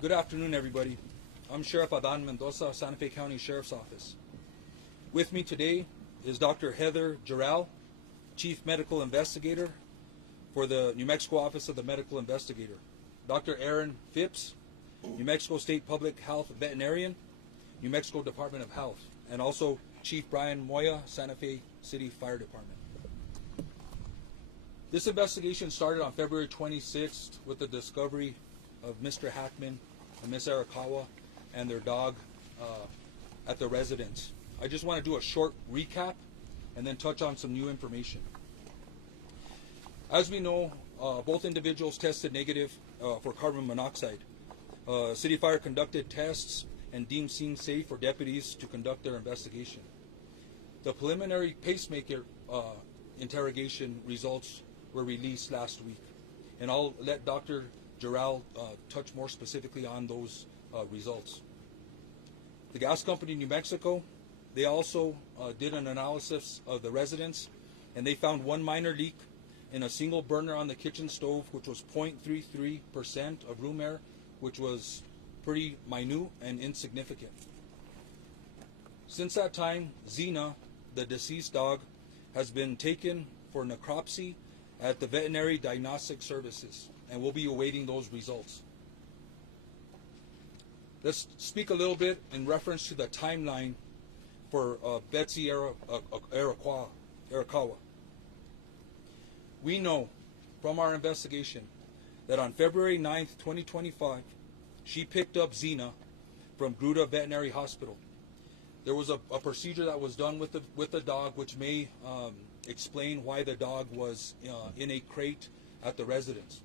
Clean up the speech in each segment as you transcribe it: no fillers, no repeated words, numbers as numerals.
Good afternoon, everybody. I'm Sheriff Adan Mendoza, Santa Fe County Sheriff's Office. With me today is Dr. Heather Giral, Chief Medical Investigator for the New Mexico Office of the Medical Investigator. Dr. Aaron Phipps, New Mexico State Public Health Veterinarian, New Mexico Department of Health, and also Chief Brian Moya, Santa Fe City Fire Department. This investigation started on February 26th with the discovery of Mr. Hackman and Ms. Arakawa and their dog at the residence. I just want to do a short recap and then touch on some new information. As we know, both individuals tested negative for carbon monoxide. City Fire conducted tests and deemed scene safe for deputies to conduct their investigation. The preliminary pacemaker interrogation results were released last week, and I'll let Dr. Giral touch more specifically on those results. The gas company New Mexico, they also did an analysis of the residence, and they found one minor leak in a single burner on the kitchen stove, which was 0.33% of room air, which was pretty minute and insignificant. Since that time, Xena, the deceased dog, has been taken for necropsy at the Veterinary Diagnostic Services, and we'll be awaiting those results. Let's speak a little bit in reference to the timeline for Betsy Arakawa. We know from our investigation that on February 9th, 2025, she picked up Xena from Gruta Veterinary Hospital. There was a procedure that was done with the dog, which may explain why the dog was in a crate at the residence.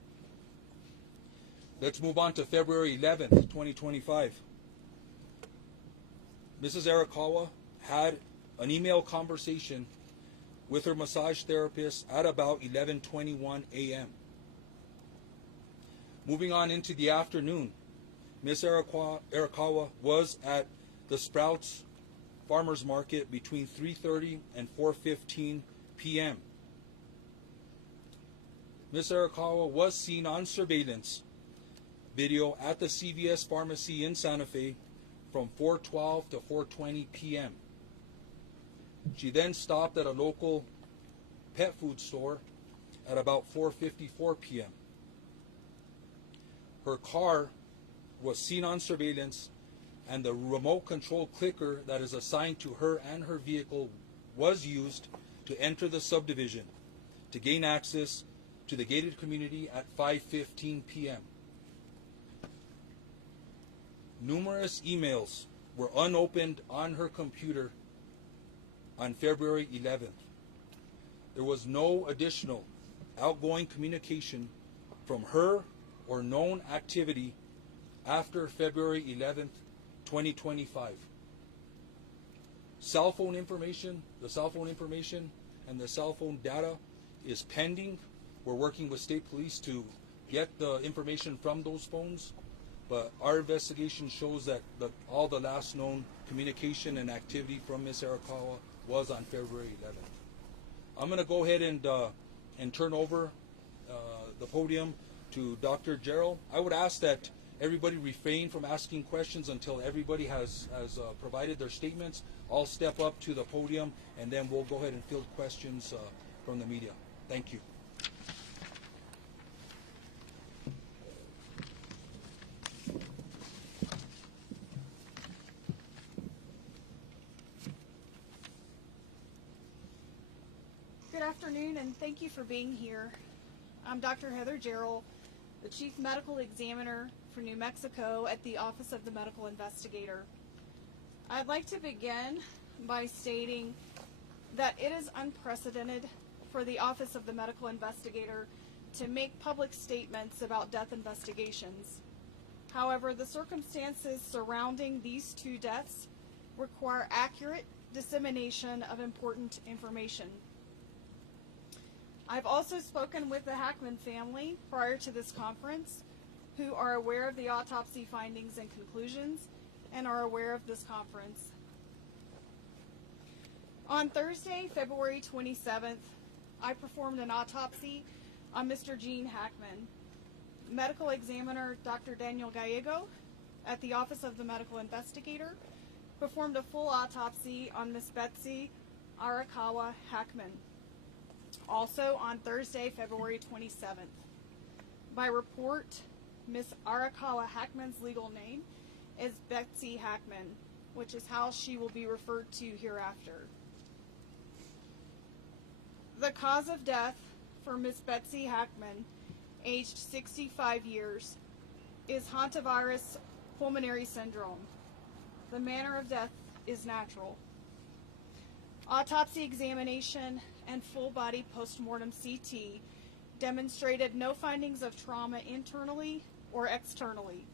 Let's move on to February 11th, 2025. Mrs. Arakawa had an email conversation with her massage therapist at about 11:21 a.m. Moving on into the afternoon, Ms. Arakawa was at the Sprouts Farmers Market between 3:30 and 4:15 p.m. Ms. Arakawa was seen on surveillance video at the CVS Pharmacy in Santa Fe from 4:12 to 4:20 p.m. She then stopped at a local pet food store at about 4:54 p.m. Her car was seen on surveillance, and the remote control clicker that is assigned to her and her vehicle was used to enter the subdivision to gain access to the gated community at 5:15 p.m. Numerous emails were unopened on her computer on February 11th. There was no additional outgoing communication from her or known activity after February 11th, 2025. The cell phone information and the cell phone data is pending. We're working with state police to get the information from those phones, but our investigation shows that all the last known communication and activity from Ms. Arakawa was on February 11th. I'm going to go ahead and turn over the podium to Dr. Giral. I would ask that everybody refrain from asking questions until everybody has provided their statements. I'll step up to the podium, and then we'll go ahead and field questions from the media. Thank you. Good afternoon, and thank you for being here. I'm Dr. Heather Giral, the Chief Medical Examiner for New Mexico at the Office of the Medical Investigator. I'd like to begin by stating that it is unprecedented for the Office of the Medical Investigator to make public statements about death investigations. However, the circumstances surrounding these two deaths require accurate dissemination of important information. I've also spoken with the Hackman family prior to this conference, who are aware of the autopsy findings and conclusions and are aware of this conference. On Thursday, February 27th, I performed an autopsy on Mr. Gene Hackman. Medical examiner Dr. Daniel Gallego at the Office of the Medical Investigator performed a full autopsy on Miss Betsy Arakawa Hackman, also on Thursday, February 27th. By report, Miss Arakawa Hackman's legal name is Betsy Hackman, which is how she will be referred to hereafter. The cause of death for Miss Betsy Hackman, aged 65 years, is hantavirus pulmonary syndrome. The manner of death is natural. Autopsy examination and full-body postmortem CT demonstrated no findings of trauma internally or externally,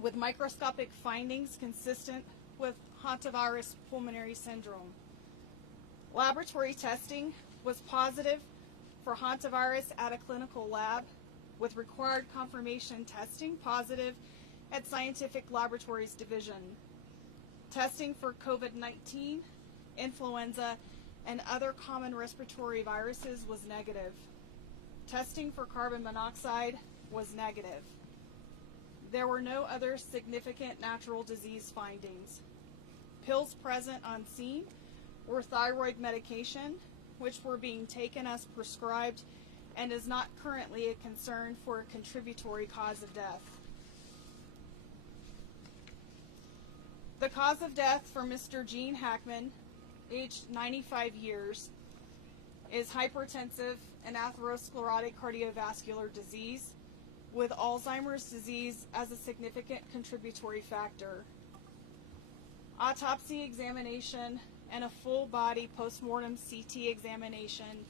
with microscopic findings consistent with hantavirus pulmonary syndrome. Laboratory testing was positive for hantavirus at a clinical lab, with required confirmation testing positive at Scientific Laboratories Division. Testing for COVID-19, influenza, and other common respiratory viruses was negative. Testing for carbon monoxide was negative. There were no other significant natural disease findings. Pills present on scene were thyroid medication, which were being taken as prescribed and is not currently a concern for a contributory cause of death. The cause of death for Mr. Gene Hackman, aged 95 years, is hypertensive and atherosclerotic cardiovascular disease, with Alzheimer's disease as a significant contributory factor. Autopsy examination and a full-body postmortem CT examination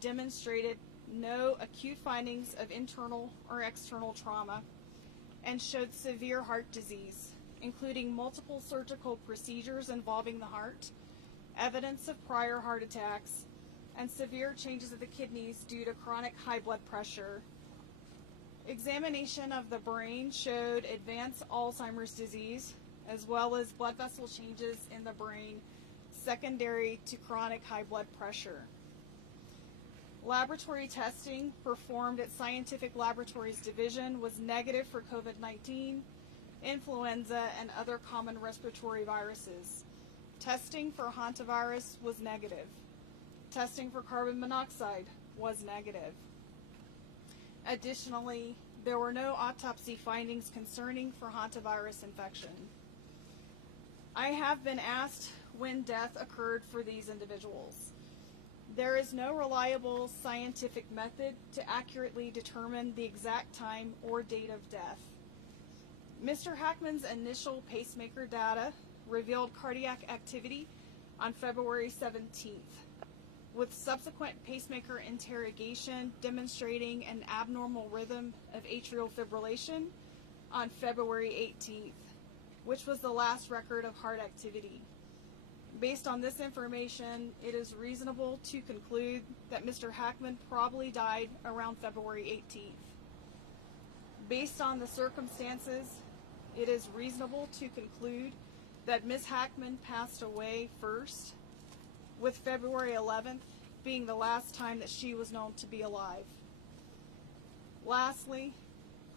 demonstrated no acute findings of internal or external trauma and showed severe heart disease, including multiple surgical procedures involving the heart, evidence of prior heart attacks, and severe changes of the kidneys due to chronic high blood pressure. Examination of the brain showed advanced Alzheimer's disease, as well as blood vessel changes in the brain secondary to chronic high blood pressure. Laboratory testing performed at Scientific Laboratories Division was negative for COVID-19, influenza, and other common respiratory viruses. Testing for hantavirus was negative. Testing for carbon monoxide was negative. Additionally, there were no autopsy findings concerning for hantavirus infection. I have been asked when death occurred for these individuals. There is no reliable scientific method to accurately determine the exact time or date of death. Mr. Hackman's initial pacemaker data revealed cardiac activity on February 17th, with subsequent pacemaker interrogation demonstrating an abnormal rhythm of atrial fibrillation on February 18th, which was the last record of heart activity. Based on this information, it is reasonable to conclude that Mr. Hackman probably died around February 18th. Based on the circumstances, it is reasonable to conclude that Ms. Hackman passed away first, with February 11th being the last time that she was known to be alive. Lastly,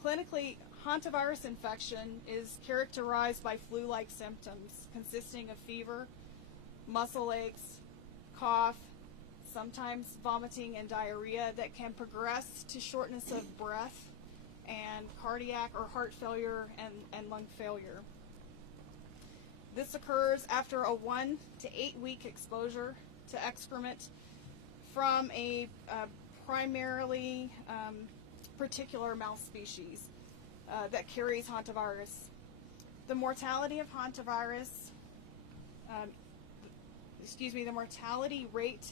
clinically, hantavirus infection is characterized by flu-like symptoms consisting of fever, muscle aches, cough, sometimes vomiting and diarrhea that can progress to shortness of breath and cardiac or heart failure and lung failure. This occurs after a 1 to 8 week exposure to excrement from a primarily particular mouse species that carries hantavirus. The mortality of hantavirus, the mortality rate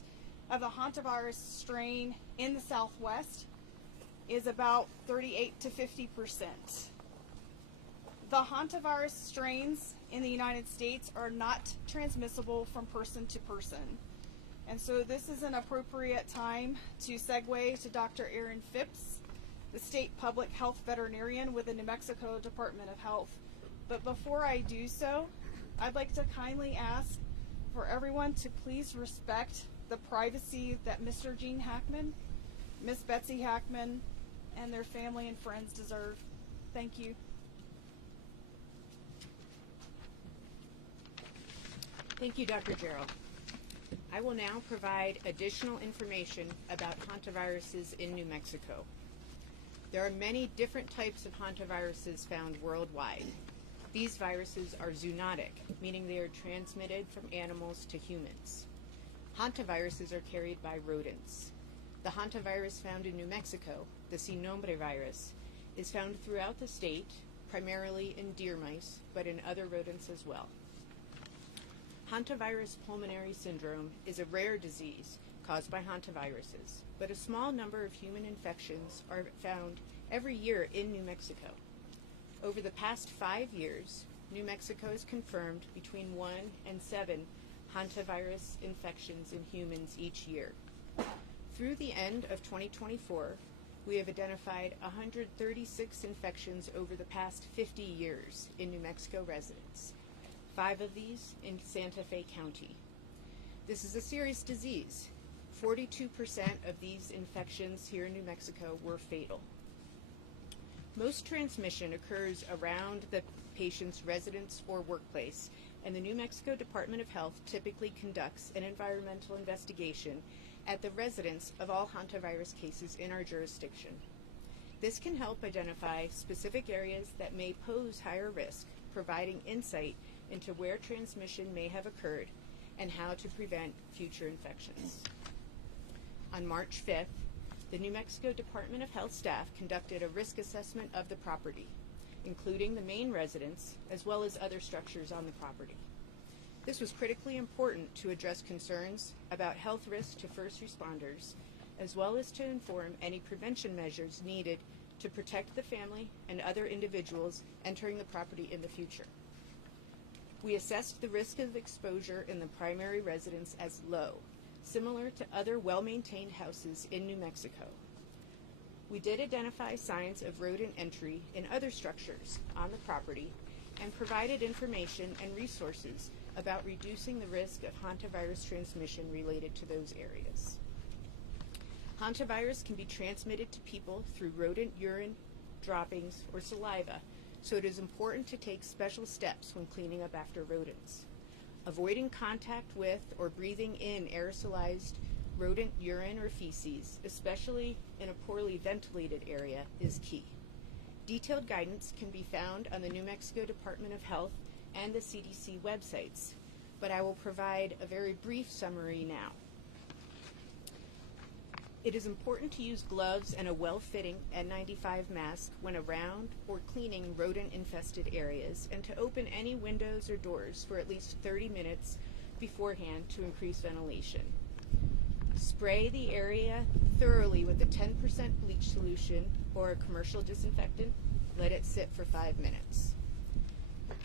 of the hantavirus strain in the Southwest is about 38 to 50%. The hantavirus strains in the United States are not transmissible from person to person. And so this is an appropriate time to segue to Dr. Aaron Phipps, the State Public Health Veterinarian with the New Mexico Department of Health. But before I do so, I'd like to kindly ask for everyone to please respect the privacy that Mr. Gene Hackman, Miss Betsy Hackman, and their family and friends deserve. Thank you. Thank you, Dr. Gerald. I will now provide additional information about hantaviruses in New Mexico. There are many different types of hantaviruses found worldwide. These viruses are zoonotic, meaning they are transmitted from animals to humans. Hantaviruses are carried by rodents. The hantavirus found in New Mexico, the sin nombre virus, is found throughout the state, primarily in deer mice, but in other rodents as well. Hantavirus pulmonary syndrome is a rare disease caused by hantaviruses, but a small number of human infections are found every year in New Mexico. Over the past 5 years, New Mexico has confirmed between 1 and 7 hantavirus infections in humans each year. Through the end of 2024, we have identified 136 infections over the past 50 years in New Mexico residents, 5 of these in Santa Fe County. This is a serious disease. 42% of these infections here in New Mexico were fatal. Most transmission occurs around the patient's residence or workplace, and the New Mexico Department of Health typically conducts an environmental investigation at the residence of all hantavirus cases in our jurisdiction. This can help identify specific areas that may pose higher risk, providing insight into where transmission may have occurred and how to prevent future infections. On March 5th, the New Mexico Department of Health staff conducted a risk assessment of the property, including the main residence as well as other structures on the property. This was critically important to address concerns about health risks to first responders, as well as to inform any prevention measures needed to protect the family and other individuals entering the property in the future. We assessed the risk of exposure in the primary residence as low, similar to other well-maintained houses in New Mexico. We did identify signs of rodent entry in other structures on the property and provided information and resources about reducing the risk of hantavirus transmission related to those areas. Hantavirus can be transmitted to people through rodent urine, droppings, or saliva, so it is important to take special steps when cleaning up after rodents. Avoiding contact with or breathing in aerosolized rodent urine or feces, especially in a poorly ventilated area, is key. Detailed guidance can be found on the New Mexico Department of Health and the CDC websites, but I will provide a very brief summary now. It is important to use gloves and a well-fitting N95 mask when around or cleaning rodent-infested areas, and to open any windows or doors for at least 30 minutes beforehand to increase ventilation. Spray the area thoroughly with a 10% bleach solution or a commercial disinfectant. Let it sit for 5 minutes.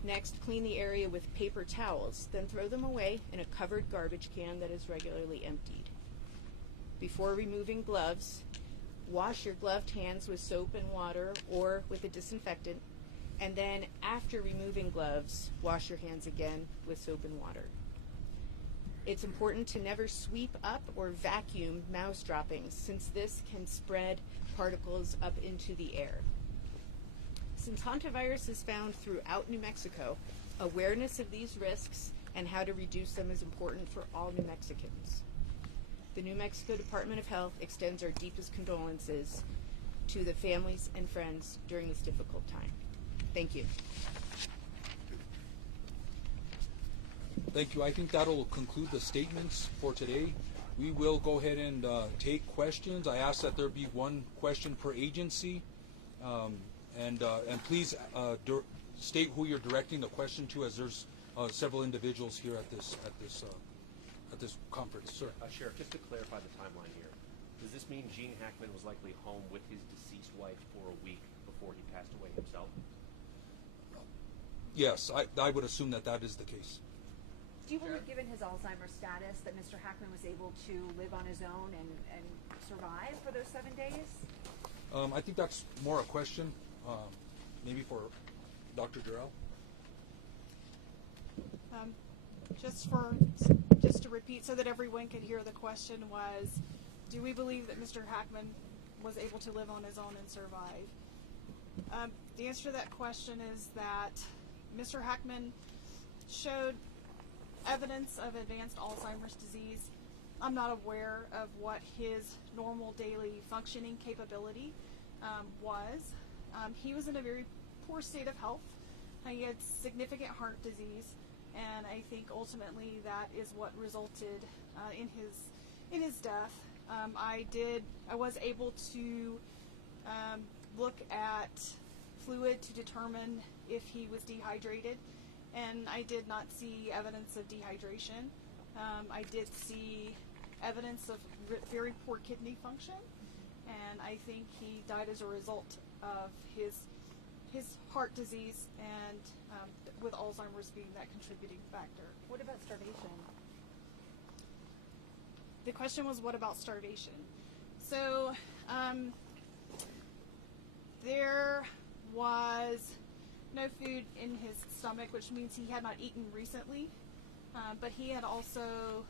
Next, clean the area with paper towels, then throw them away in a covered garbage can that is regularly emptied. Before removing gloves, wash your gloved hands with soap and water or with a disinfectant, and then after removing gloves, wash your hands again with soap and water. It's important to never sweep up or vacuum mouse droppings, since this can spread particles up into the air. Since hantavirus is found throughout New Mexico, awareness of these risks and how to reduce them is important for all New Mexicans. The New Mexico Department of Health extends our deepest condolences to the families and friends during this difficult time. Thank you. Thank you. I think that'll conclude the statements for today. We will go ahead and take questions. I ask that there be one question per agency, and please state who you're directing the question to, as there's several individuals here at this conference. Sir. Sheriff, just to clarify the timeline here, does this mean Gene Hackman was likely home with his deceased wife for a week before he passed away himself? Yes, I would assume that is the case. Do you believe, given his Alzheimer's status, that Mr. Hackman was able to live on his own and survive for those 7 days? I think that's more a question, maybe for Dr. Jarrell. Just to repeat so that everyone could hear, the question was, do we believe that Mr. Hackman was able to live on his own and survive? The answer to that question is that Mr. Hackman showed evidence of advanced Alzheimer's disease. I'm not aware of what his normal daily functioning capability was. He was in a very poor state of health. He had significant heart disease, and I think ultimately that is what resulted in his death. I was able to look at fluid to determine if he was dehydrated, and I did not see evidence of dehydration. I did see evidence of very poor kidney function, and I think he died as a result of his heart disease and with Alzheimer's being that contributing factor. What about starvation? The question was, what about starvation? So there was no food in his stomach, which means he had not eaten recently, but he had also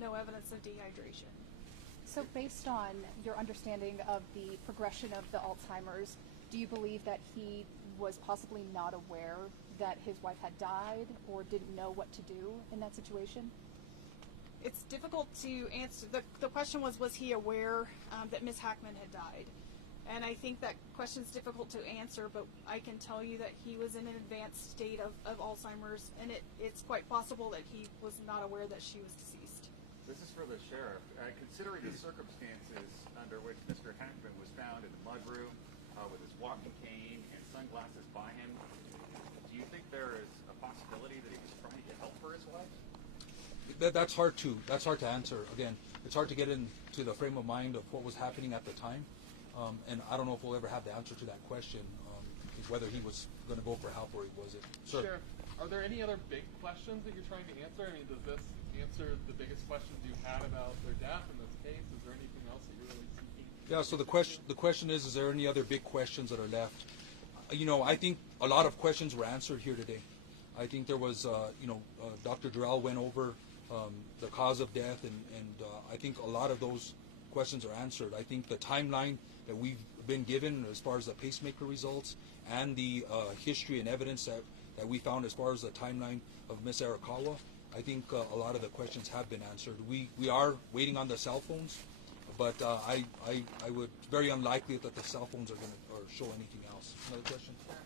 no evidence of dehydration. So based on your understanding of the progression of the Alzheimer's, do you believe that he was possibly not aware that his wife had died or didn't know what to do in that situation? It's difficult to answer. The question was he aware that Ms. Hackman had died? And I think that question is difficult to answer, but I can tell you that he was in an advanced state of Alzheimer's, and it's quite possible that he was not aware that she was deceased. This is for the sheriff. Considering the circumstances under which Mr. Hackman was found in the mudroom with his walking cane and sunglasses by him, do you think there is a possibility that he was trying to get help for his wife? That's hard to answer. Again, it's hard to get into the frame of mind of what was happening at the time, and I don't know if we'll ever have the answer to that question, whether he was going to go for help or he wasn't. Sir. Sheriff, are there any other big questions that you're trying to answer? I mean, does this answer the biggest questions you had about their death in this case? Is there anything else that you're really seeking? Yeah, so the question is there any other big questions that are left? I think a lot of questions were answered here today. I think there was, Dr. Durrell went over the cause of death, and I think a lot of those questions are answered. I think the timeline that we've been given as far as the pacemaker results and the history and evidence that we found as far as the timeline of Ms. Arakawa, I think a lot of the questions have been answered. We are waiting on the cell phones, but I would very unlikely that the cell phones are going to show anything else. Another question? Are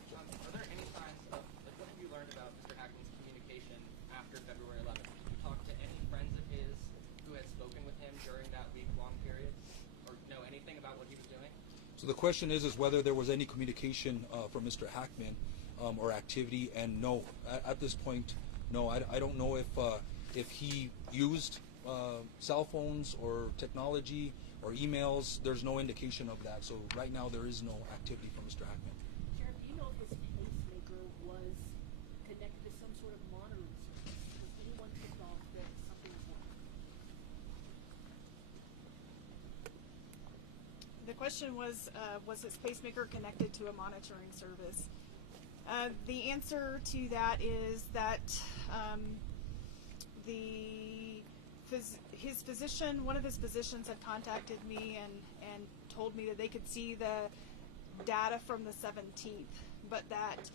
there any signs of, what have you learned about Mr. Hackman's communication after February 11th? Did you talk to any friends of his who had spoken with him during that week-long period, or know anything about what he was doing? So the question is whether there was any communication from Mr. Hackman or activity, and no, at this point, no. I don't know if he used cell phones or technology or emails. There's no indication of that. So right now there is no activity from Mr. Hackman. Sheriff, do you know if his pacemaker was connected to some sort of monitoring service? Was anyone tipped off that something was wrong? The question was his pacemaker connected to a monitoring service? The answer to that is that one of his physicians had contacted me and told me that they could see the data from the 17th, but that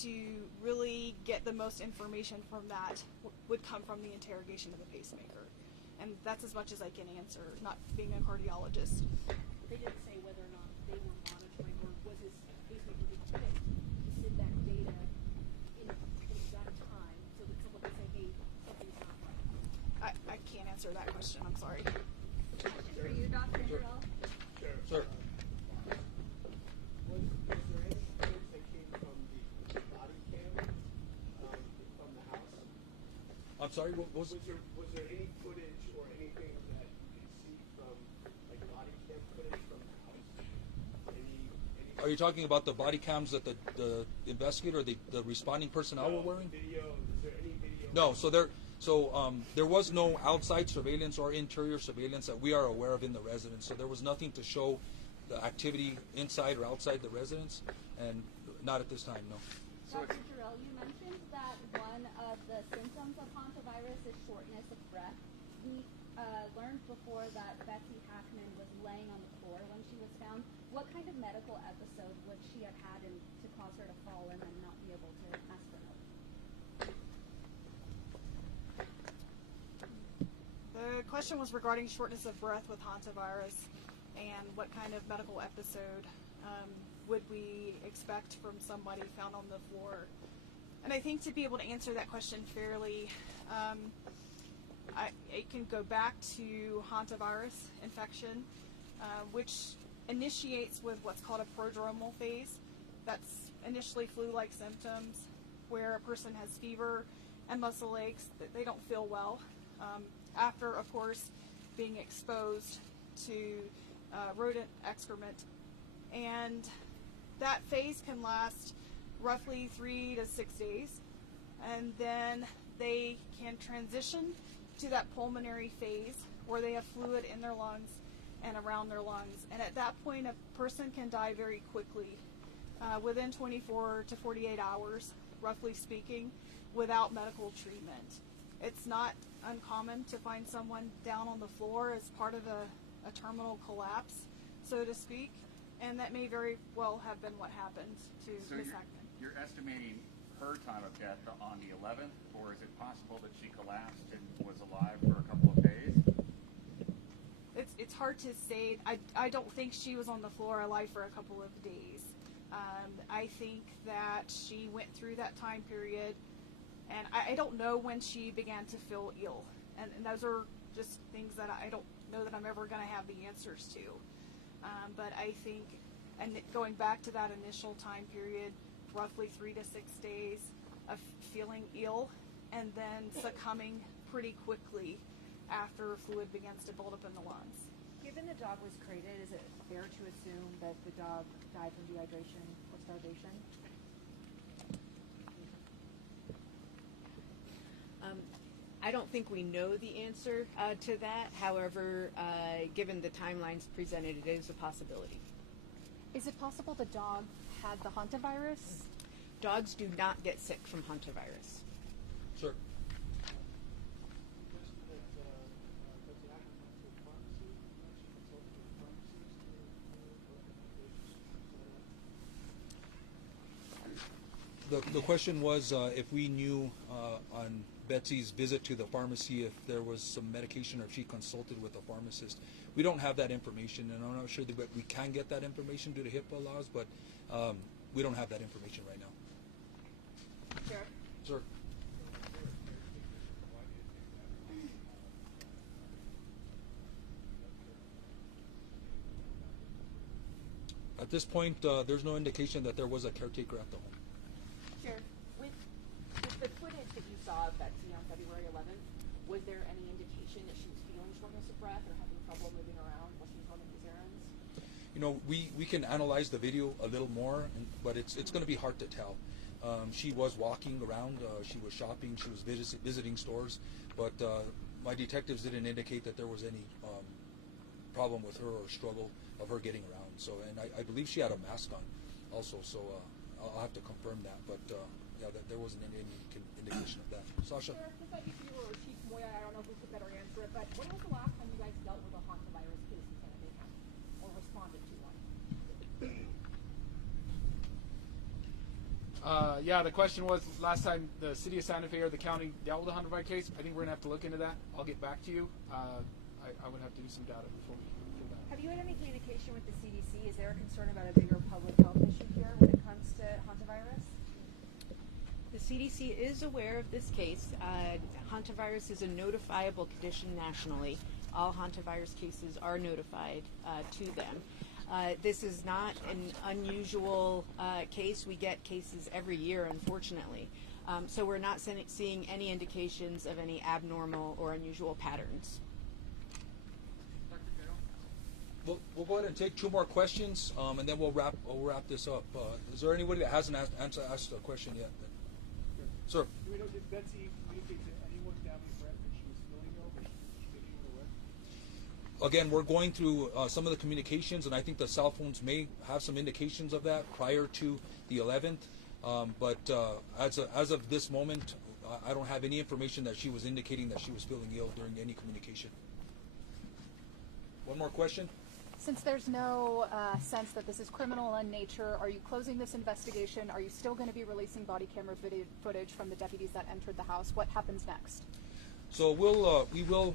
to really get the most information from that would come from the interrogation of the pacemaker. And that's as much as I can answer, not being a cardiologist. They didn't say whether or not they were monitoring, or was his pacemaker equipped to send back data in exact time so that someone could say, hey, something's not right? I can't answer that question, I'm sorry. Question for you, Dr. Durrell. Sir. Was there any evidence that came from the body cam from the house? I'm sorry, what was it? Was there any footage or anything that you could see from, like, body cam footage from the house? Are you talking about the body cams that the investigator, the responding personnel were wearing? Video, is there any video? No, there was no outside surveillance or interior surveillance that we are aware of in the residence. So there was nothing to show the activity inside or outside the residence, and not at this time, no. Dr. Durrell, you mentioned that one of the symptoms of hantavirus is shortness of breath. We learned before that Betsy Hackman was laying on the floor when she was found. What kind of medical episode would she have had to cause her to fall and then not be able to ask for help? question was regarding shortness of breath with hantavirus and what kind of medical episode would we expect from somebody found on the floor. And I think to be able to answer that question fairly, it can go back to hantavirus infection, which initiates with what's called a prodromal phase. That's initially flu-like symptoms where a person has fever and muscle aches, that they don't feel well. After, of course, being exposed to rodent excrement. And that phase can last roughly 3 to 6 days. And then they can transition to that pulmonary phase where they have fluid in their lungs and around their lungs. And at that point, a person can die very quickly, within 24 to 48 hours, roughly speaking, without medical treatment. It's not uncommon to find someone down on the floor as part of a terminal collapse, so to speak, and that may very well have been what happened to Ms. Hackman. You're estimating her time of death on the 11th, or is it possible that she collapsed and was alive for a couple of days? It's hard to say. I don't think she was on the floor alive for a couple of days. I think that she went through that time period, and I don't know when she began to feel ill. And those are just things that I don't know that I'm ever going to have the answers to. But I think, and going back to that initial time period, roughly 3 to 6 days of feeling ill and then succumbing pretty quickly after fluid begins to build up in the lungs. Given the dog was crated, is it fair to assume that the dog died from dehydration or starvation? I don't think we know the answer to that. However, given the timelines presented, it is a possibility. Is it possible the dog had the hantavirus? Dogs do not get sick from hantavirus. Sir. The question was if we knew on Betsy's visit to the pharmacy if there was some medication or if she consulted with a pharmacist. We don't have that information, and I'm not sure that we can get that information due to HIPAA laws, but we don't have that information right now. Sheriff? Sir. At this point, there's no indication that there was a caretaker at the home. Sheriff, with the footage that you saw of Betsy on February 11th, was there any indication that she was feeling shortness of breath or having trouble moving around while she was running these errands? You know, we can analyze the video a little more, but it's going to be hard to tell. She was walking around, she was shopping, she was visiting stores, but my detectives didn't indicate that there was any problem with her or struggle of her getting around. So, and I believe she had a mask on also, so I'll have to confirm that, but yeah, there wasn't any indication of that. Sasha? Sheriff, just like if you were Chief Moya, I don't know who could better answer it, but when was the last time you guys dealt with a hantavirus case in Santa Fe County or responded to one? Yeah, the question was last time the city of Santa Fe or the county dealt with a hantavirus case. I think we're going to have to look into that. I'll get back to you. I would have to do some data before we can do that. Have you had any communication with the CDC? Is there a concern about a bigger public health issue here when it comes to hantavirus? The CDC is aware of this case. Hantavirus is a notifiable condition nationally. All hantavirus cases are notified to them. This is not an unusual case. We get cases every year, unfortunately. So we're not seeing any indications of any abnormal or unusual patterns. We'll go ahead and take 2 more questions, and then we'll wrap this up. Is there anybody that hasn't asked a question yet? Sir. Do we know, did Betsy communicate to anyone down in Brent that she was feeling ill? Did she make anyone aware? Again, we're going through some of the communications, and I think the cell phones may have some indications of that prior to the 11th. But as of this moment, I don't have any information that she was indicating that she was feeling ill during any communication. One more question? Since there's no sense that this is criminal in nature, are you closing this investigation? Are you still going to be releasing body camera footage from the deputies that entered the house? What happens next? So we will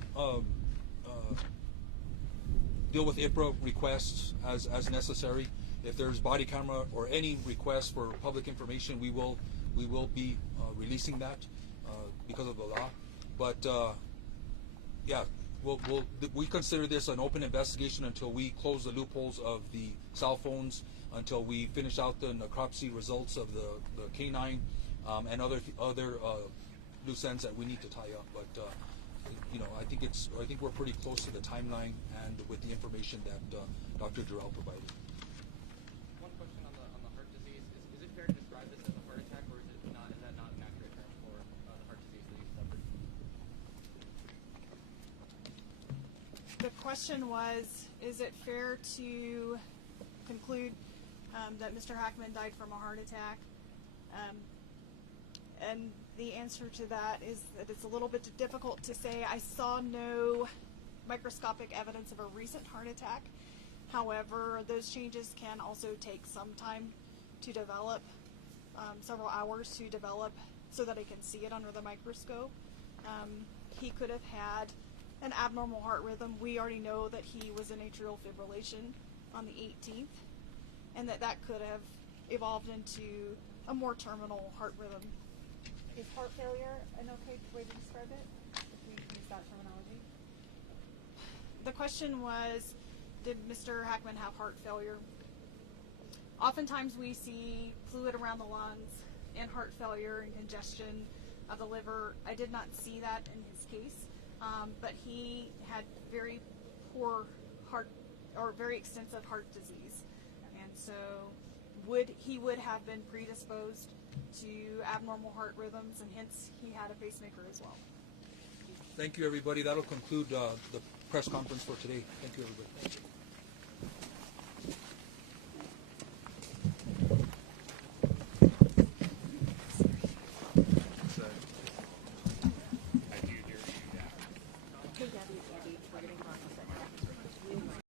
deal with IPRA requests as necessary. If there's body camera or any request for public information, we will be releasing that because of the law. But yeah, we consider this an open investigation until we close the loopholes of the cell phones, until we finish out the necropsy results of the canine and other loose ends that we need to tie up. But I think we're pretty close to the timeline and with the information that Dr. Jarrell provided. One question on the heart disease: is it fair to describe this as a heart attack, or is it not? Is that not an accurate term for the heart disease that he suffered? The question was, is it fair to conclude that Mr. Hackman died from a heart attack? And the answer to that is that it's a little bit difficult to say. I saw no microscopic evidence of a recent heart attack. However, those changes can also take some time to develop, several hours to develop, so that I can see it under the microscope. He could have had an abnormal heart rhythm. We already know that he was in atrial fibrillation on the 18th, and that could have evolved into a more terminal heart rhythm. Is heart failure an okay way to describe it, if we use that terminology? The question was, did Mr. Hackman have heart failure? Oftentimes we see fluid around the lungs and heart failure and congestion of the liver. I did not see that in his case, but he had very poor heart, or very extensive heart disease, and so he would have been predisposed to abnormal heart rhythms, and hence he had a pacemaker as well. Thank you, everybody. That'll conclude the press conference for today. Thank you, everybody.